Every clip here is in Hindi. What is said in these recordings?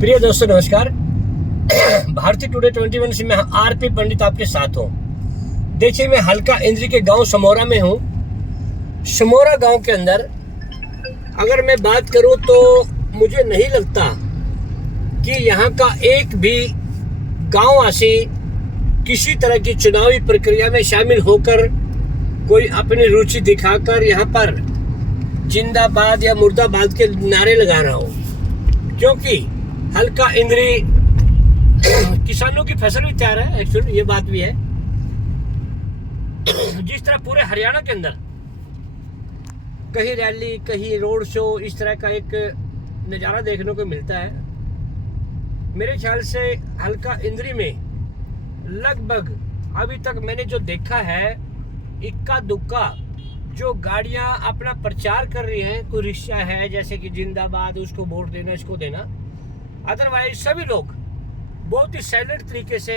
प्रिय दोस्तों नमस्कार। भारतीय टुडे 21 से मैं आरपी पंडित आपके साथ हूँ। देखिए, मैं हल्का इंद्री के गांव समोरा में हूँ। समोरा गांव के अंदर अगर मैं बात करूँ तो मुझे नहीं लगता कि यहाँ का एक भी गांववासी किसी तरह की चुनावी प्रक्रिया में शामिल होकर कोई अपनी रुचि दिखाकर यहाँ पर जिंदाबाद या मुर्दाबाद के नारे लगा रहा हो, क्योंकि हल्का इंद्री किसानों की फसल भी तैयार है। एक्चुअली ये बात भी है। जिस तरह पूरे हरियाणा के अंदर कहीं रैली, कहीं रोड शो, इस तरह का एक नज़ारा देखने को मिलता है। मेरे ख्याल से हल्का इंद्री में लगभग अभी तक मैंने जो देखा है, इक्का दुक्का जो गाड़ियां अपना प्रचार कर रही हैं, कोई रिक्शा है जैसे कि जिंदाबाद, उसको वोट देना, इसको देना। अदरवाइज सभी लोग बहुत ही साइलेंट तरीके से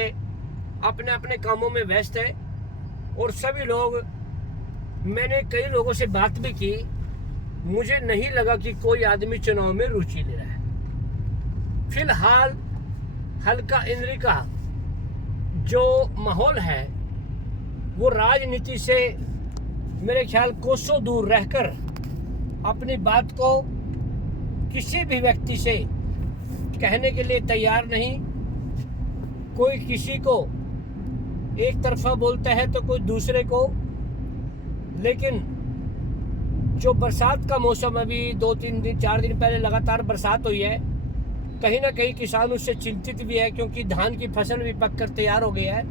अपने अपने कामों में व्यस्त है। और सभी लोग, मैंने कई लोगों से बात भी की, मुझे नहीं लगा कि कोई आदमी चुनाव में रुचि ले रहा है। फिलहाल हल्का इंद्री का जो माहौल है वो राजनीति से मेरे ख्याल कोसों दूर रहकर अपनी बात को किसी भी व्यक्ति से कहने के लिए तैयार नहीं। कोई किसी को एक तरफा बोलता है तो कोई दूसरे को। लेकिन जो बरसात का मौसम, अभी 2-3 दिन 4 दिन पहले लगातार बरसात हुई है, कहीं ना कहीं किसान उससे चिंतित भी है, क्योंकि धान की फसल भी पककर तैयार हो गया है।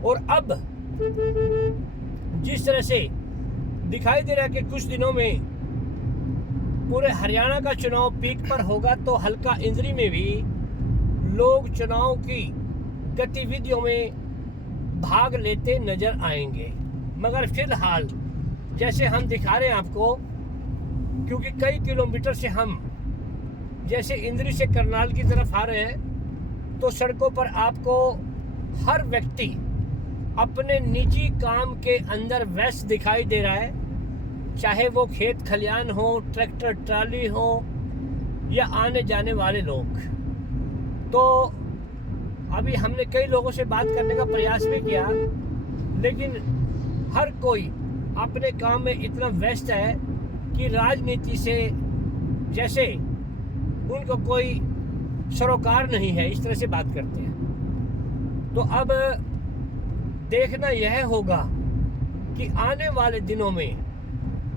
और अब जिस तरह से दिखाई दे रहा है कि कुछ दिनों में पूरे हरियाणा का चुनाव पीक पर होगा, तो हल्का इंद्री में भी लोग चुनाव की गतिविधियों में भाग लेते नजर आएंगे। मगर फिलहाल जैसे हम दिखा रहे हैं आपको, क्योंकि कई किलोमीटर से हम जैसे इंद्री से करनाल की तरफ आ रहे हैं, तो सड़कों पर आपको हर व्यक्ति अपने निजी काम के अंदर व्यस्त दिखाई दे रहा है। चाहे वो खेत खलियान हो, ट्रैक्टर ट्राली हो, या आने जाने वाले लोग। तो अभी हमने कई लोगों से बात करने का प्रयास भी किया, लेकिन हर कोई अपने काम में इतना व्यस्त है कि राजनीति से जैसे उनको कोई सरोकार नहीं है, इस तरह से बात करते हैं। तो अब देखना यह होगा कि आने वाले दिनों में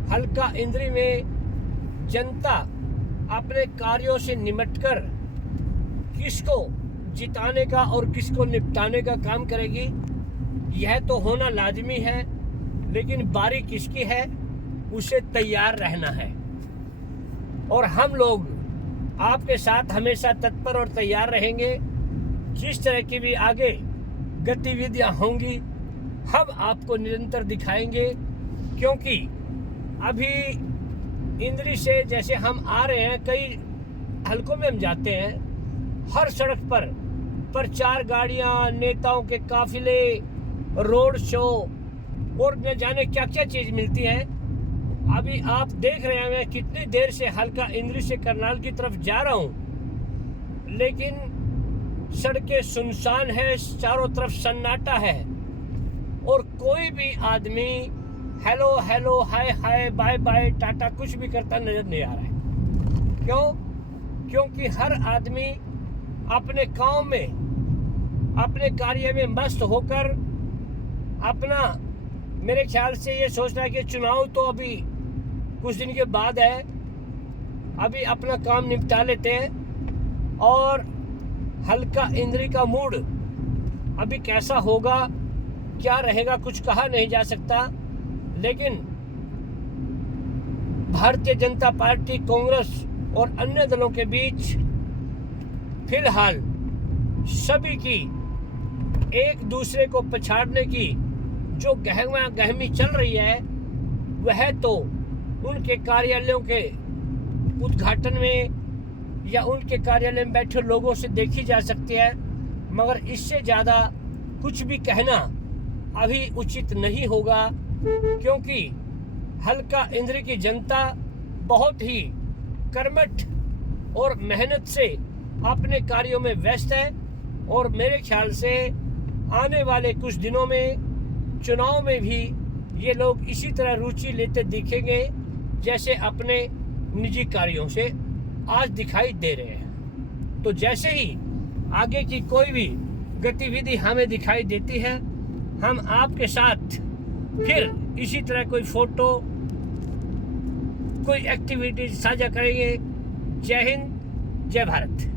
हल्का इंद्री में जनता अपने कार्यों से निमटकर किसको जिताने का और किसको निपटाने का काम करेगी, यह तो होना लाजमी है। लेकिन बारी किसकी है, उसे तैयार रहना है। और हम लोग आपके साथ हमेशा तत्पर और तैयार रहेंगे। जिस तरह की भी आगे गतिविधियां होंगी, हम आपको निरंतर दिखाएंगे। क्योंकि अभी इंद्री से जैसे हम आ रहे हैं, कई हलकों में हम जाते हैं, हर सड़क पर प्रचार गाड़ियां, नेताओं के काफिले, रोड शो और न जाने क्या क्या चीज मिलती है। अभी आप देख रहे हैं, मैं कितनी देर से हल्का इंद्री से करनाल की तरफ जा रहा हूं, लेकिन सड़कें सुनसान है, चारों तरफ सन्नाटा है, और कोई भी आदमी हेलो हेलो, हाय हाय, बाय बाय, टाटा कुछ भी करता नजर नहीं आ रहा है। क्यों? क्योंकि हर आदमी अपने काम में, अपने कार्य में मस्त होकर अपना, मेरे ख्याल से ये सोच रहा है कि चुनाव तो अभी कुछ दिन के बाद है, अभी अपना काम निपटा लेते हैं। और हल्का इंद्री का मूड अभी कैसा होगा, क्या रहेगा, कुछ कहा नहीं जा सकता। लेकिन भारतीय जनता पार्टी, कांग्रेस और अन्य दलों के बीच फिलहाल सभी की एक दूसरे को पछाड़ने की जो गहमी चल रही है, वह तो उनके कार्यालयों के उद्घाटन में या उनके कार्यालय में बैठे लोगों से देखी जा सकती है। मगर इससे ज़्यादा कुछ भी कहना अभी उचित नहीं होगा, क्योंकि हल्का इंद्री की जनता बहुत ही कर्मठ और मेहनत से अपने कार्यों में व्यस्त है और मेरे ख्याल से आने वाले कुछ दिनों में चुनाव में भी ये लोग इसी तरह रुचि लेते दिखेंगे जैसे अपने निजी कार्यों से आज दिखाई दे रहे हैं। तो जैसे ही आगे की कोई भी गतिविधि हमें दिखाई देती है, हम आपके साथ फिर इसी तरह कोई फोटो, कोई एक्टिविटीज साझा करेंगे। जय हिंद, जय भारत।